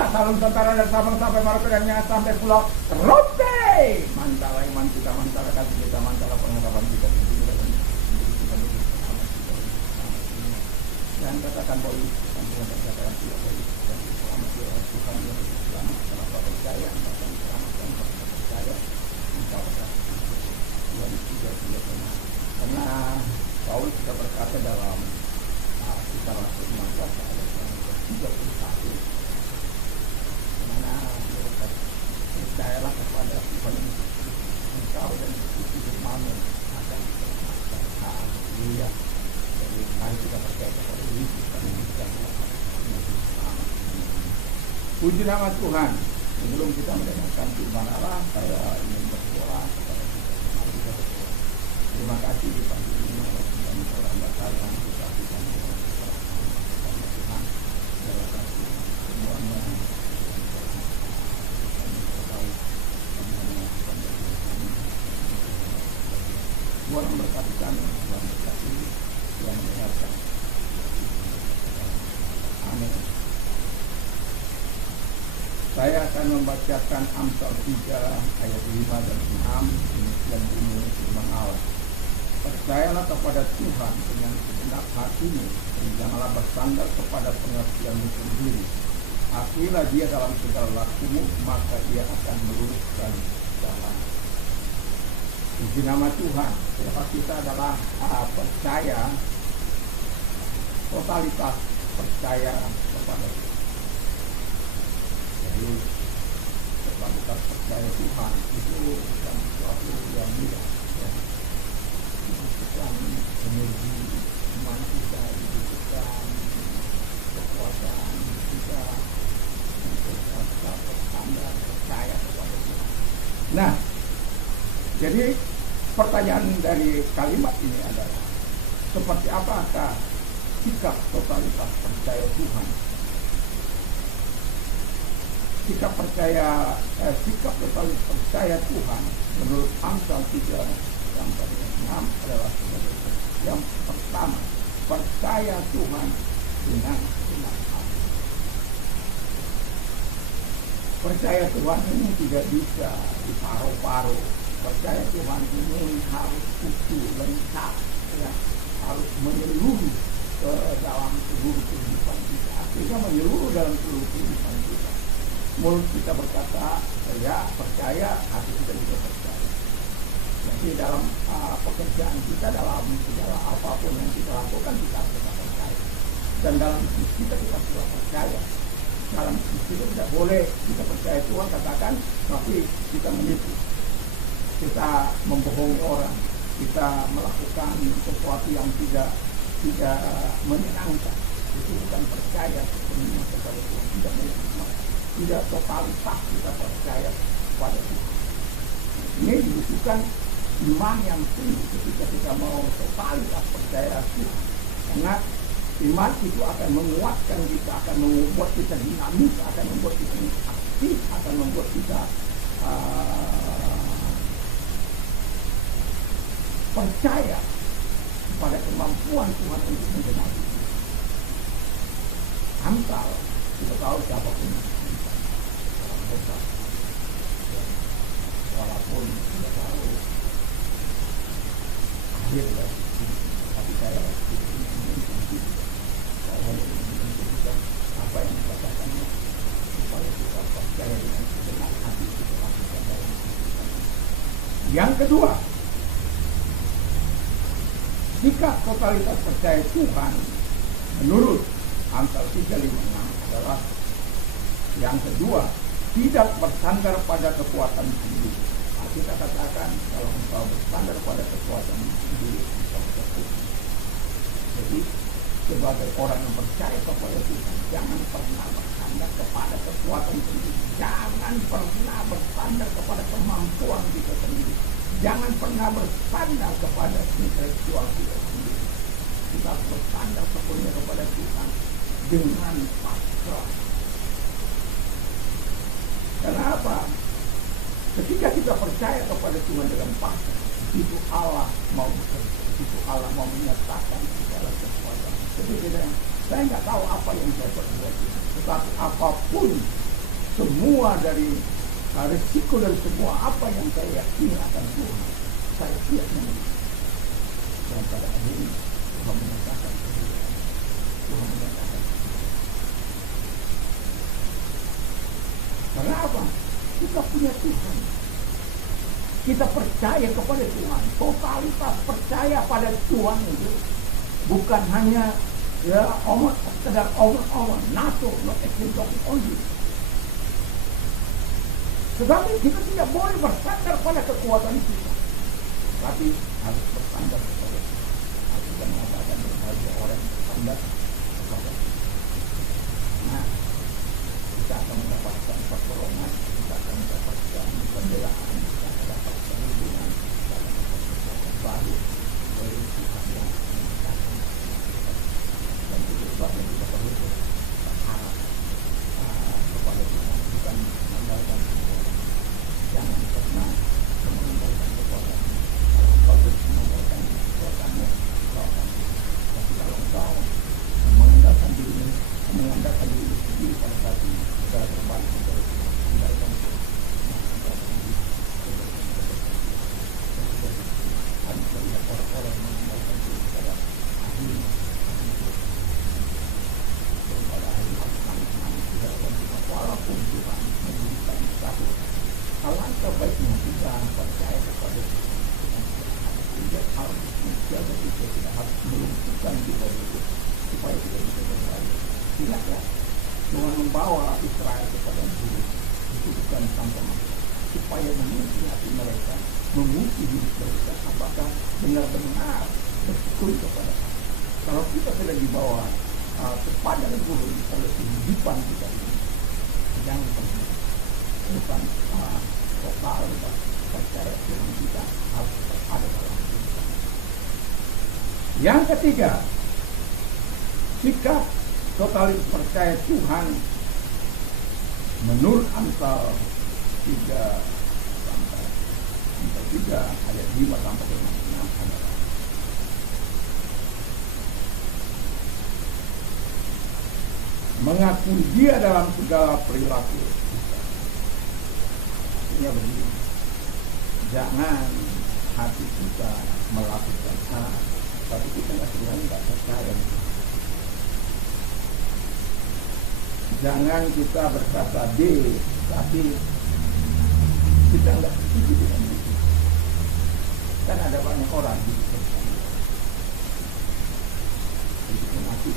Dunia, salam tentara dan Sabang sampai Marokanya sampai Pulau Rote. Mantala iman kita, mantala kasih kita, mantala pengharapan kita. Dan katakan boleh, dan katakan tidak boleh. Dan selamat ya Tuhan yang selamat, selamat percaya, dan selamat dan percaya. Engkau yang tidak benar. Karena Paulus sudah berkata dalam kita Rasul 15 ayat yang ke-31, mana percayalah kepada Tuhan engkau dan firman-Mu akan diselamatkan. Haleluya. Jadi mari kita percaya kepada Yesus dan kita selamat. Puji nama Tuhan. Sebelum kita mendengarkan firman Allah, saya ingin berdoa kepada kita. Mari kita berdoa. Terima kasih di pagi ini Allah dan orang bakalan kita akan Tuhan. Terima kasih semuanya. Tuhan memberkati kami, Tuhan memberkati, Tuhan mendengarkan. Amin. Saya akan membacakan Amsal 3 ayat 5 dan 6. Demikian bunyi firman Allah. Percayalah kepada Tuhan dengan segenap hatimu, dan janganlah bersandar kepada pengertianmu sendiri. Akhilah Dia dalam segala lakumu, maka Dia akan meluruskan jalan. Puji nama Tuhan. Sebab kita adalah percaya, totalitas percaya kepada Tuhan. Jadi totalitas percaya Tuhan itu bukan sesuatu yang mudah. Bukan energi iman kita, bukan kekuasaan kita untuk bersandar percaya kepada Tuhan. Nah, jadi pertanyaan dari kalimat ini adalah seperti apakah sikap totalitas percaya Tuhan? Sikap totalitas percaya Tuhan menurut Amsal 3 yang ke-6 adalah sebagai yang pertama, percaya Tuhan dengan segenap hati. Percaya Tuhan ini tidak bisa diparuh-paruh. Percaya Tuhan ini harus utuh, lengkap, ya, harus menyeluruh ke dalam seluruh kehidupan kita. Artinya menyeluruh dalam seluruh kehidupan kita. Mulut kita berkata, saya percaya, hati kita juga percaya. Jadi dalam pekerjaan kita, dalam segala apapun yang kita lakukan, kita harus percaya. Dan dalam bisnis kita sudah percaya. Dalam bisnis kita tidak boleh kita percaya Tuhan katakan, tapi kita menipu. Kita membohongi orang. Kita melakukan sesuatu yang tidak menyenangkan. Itu bukan percaya sepenuhnya kepada Tuhan. Tidak totalitas kita percaya kepada Tuhan. Ini dibutuhkan iman yang tinggi ketika kita mau totalitas percaya Tuhan. Karena iman itu akan menguatkan kita, akan membuat kita dinamis, akan membuat kita aktif, akan membuat kita percaya kepada kemampuan Tuhan untuk mengenali. Amsal, kita tahu siapapun orang besar, walaupun tidak tahu akhir dari tapi saya ingin apa yang dikatakannya supaya kita percaya dengan segenap hati kita lakukan dalam kehidupan. Yang kedua, sikap totalitas percaya Tuhan menurut Amsal 3:5 adalah yang kedua, tidak bersandar pada kekuatan sendiri. Nah, kita katakan kalau engkau bersandar pada kekuatan sendiri, engkau terpukul. Jadi sebagai orang yang percaya kepada Tuhan, jangan pernah bersandar kepada kekuatan sendiri. Jangan pernah bersandar kepada kemampuan kita sendiri. Jangan pernah bersandar kepada intelektual kita sendiri. Kita bersandar sepenuhnya kepada Tuhan dengan pasrah. Kenapa? Ketika kita percaya kepada Tuhan dengan pasrah, itu Allah mau bekerja, itu Allah mau menyatakan segala sesuatu. Jadi saya nggak tahu apa yang saya perbuat, tetapi apapun semua dari risiko dari semua apa yang saya yakini akan Tuhan, saya siap menerima. Dan pada akhirnya Tuhan menyatakan kebenaran. Tuhan menyatakan. Karena apa? Kita punya Tuhan. Kita percaya kepada Tuhan. Totalitas percaya pada Tuhan itu bukan hanya sekedar omong-omong, NATO, not exciting only. Tetapi kita tidak boleh bersandar pada kekuatan kita, tapi harus bersandar kepada Tuhan. Aku sudah mengatakan berbagai orang bersandar kepada Tuhan. Nah, kita akan mendapatkan pertolongan, kita akan mendapatkan pembelaan, kita akan mendapatkan hubungan, kita akan mendapatkan sesuatu baru dari Tuhan yang menyatakan. Dan itu sebabnya kita perlu berharap kepada Tuhan, bukan mengandalkan kekuatan. Jangan pernah mengandalkan kekuatan. Kalau kau mengandalkan kekuatanmu, kau akan. Tapi kalau kau mengandalkan diri sendiri pada saat ini, segala terbalik dari mengandalkan Tuhan. Kami melihat orang-orang mengandalkan diri pada akhirnya. Pada akhirnya manis tidak akan kita, walaupun Tuhan memberikan satu. Alangkah baiknya kita percaya kepada Tuhan. Tidak harus menjaga kita, tidak harus melumpuhkan kita dulu supaya kita bisa berjaya. Tidak ya, Tuhan membawa Israel kepada dulu itu bukan tanpa masalah, supaya menguji hati mereka, menguji hidup mereka, apakah benar-benar bersyukur kepada Allah. Kalau kita sudah dibawa kepada guru oleh kehidupan kita ini, jangan pernah bukan total percaya Tuhan kita harus ada dalam kehidupan. Yang ketiga, sikap totalis percaya Tuhan menurut Amsal 3 ayat 5 sampai 6 adalah mengakui Dia dalam segala perilaku kita. Artinya begini, jangan hati kita melakukan A, tapi kita nggak percaya. Jangan kita berkata B, tapi kita nggak setuju dengan itu. Kan ada banyak orang di sekitar kita. Itu mengaku.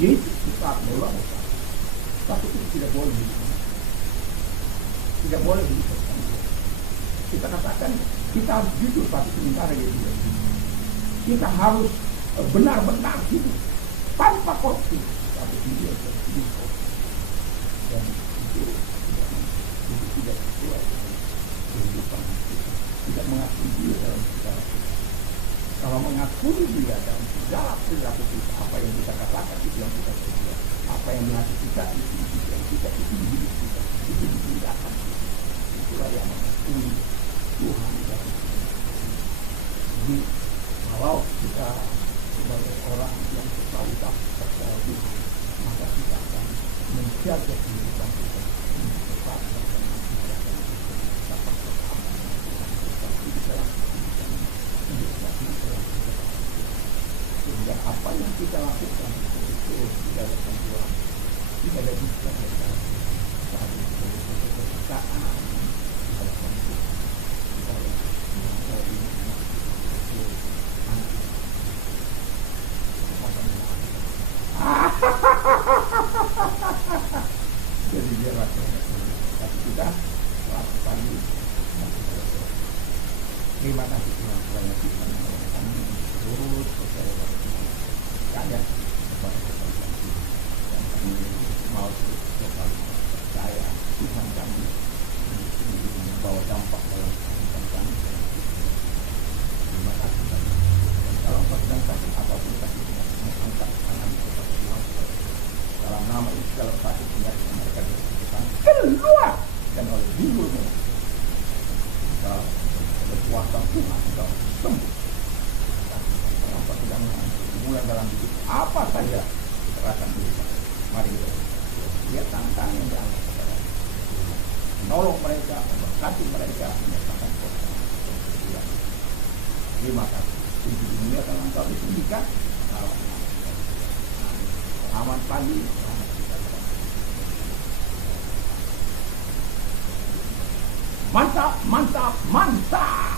Yesus besar, Dewa besar. Tapi itu tidak boleh begitu. Tidak boleh begitu. Kita katakan kita harus jujur, tapi sementara dia tidak jujur. Kita harus benar-benar hidup tanpa korupsi, tapi dia terhidup. Dan itu tidak sesuai dengan kehidupan kita. Tidak mengakui dia dalam segala perilaku. Kalau mengakui dia dalam segala perilaku kita, apa yang kita katakan itu yang kita kerja, apa yang di hati kita itu yang kita itu hidup kita, itu tindakan kita. Itulah yang mengakui Tuhan dalam segala. Jadi kalau kita sebagai orang yang totalitas percaya Tuhan, maka kita akan menjaga kehidupan kita untuk tetap bersama Tuhan dan dapat bersama Tuhan di dalam kehidupan sehingga apa yang kita lakukan itu tidak akan Tuhan, tidak ada bisa dalam kebenaran dalam jadi dia lakukan, tapi kita lakukan ini. Terima kasih Tuhan kerana kita menolong kami terus percaya pada Tuhan, percaya kepada kebenaran dan kami mau terus percaya Tuhan kami membawa dampak dalam kehidupan kami. Terima kasih banyak. Dan dalam perjalanan sakit apapun kasih Tuhan, mengangkat tangan kepada Tuhan. Dalam nama itu segala sakit penyakit mereka disebutkan keluar dan oleh judulnya kita berkuasa Tuhan kita sembuh. Dalam perjalanan mulai dalam hidup apa saja serahkan diri. Mari kita lihat tangan yang diangkat kepada menolong mereka, memberkati mereka, menyatakan kuasa. Terima kasih. Puji dunia telah Engkau ditinggikan. Selamat pagi. Mantap, mantap, mantap.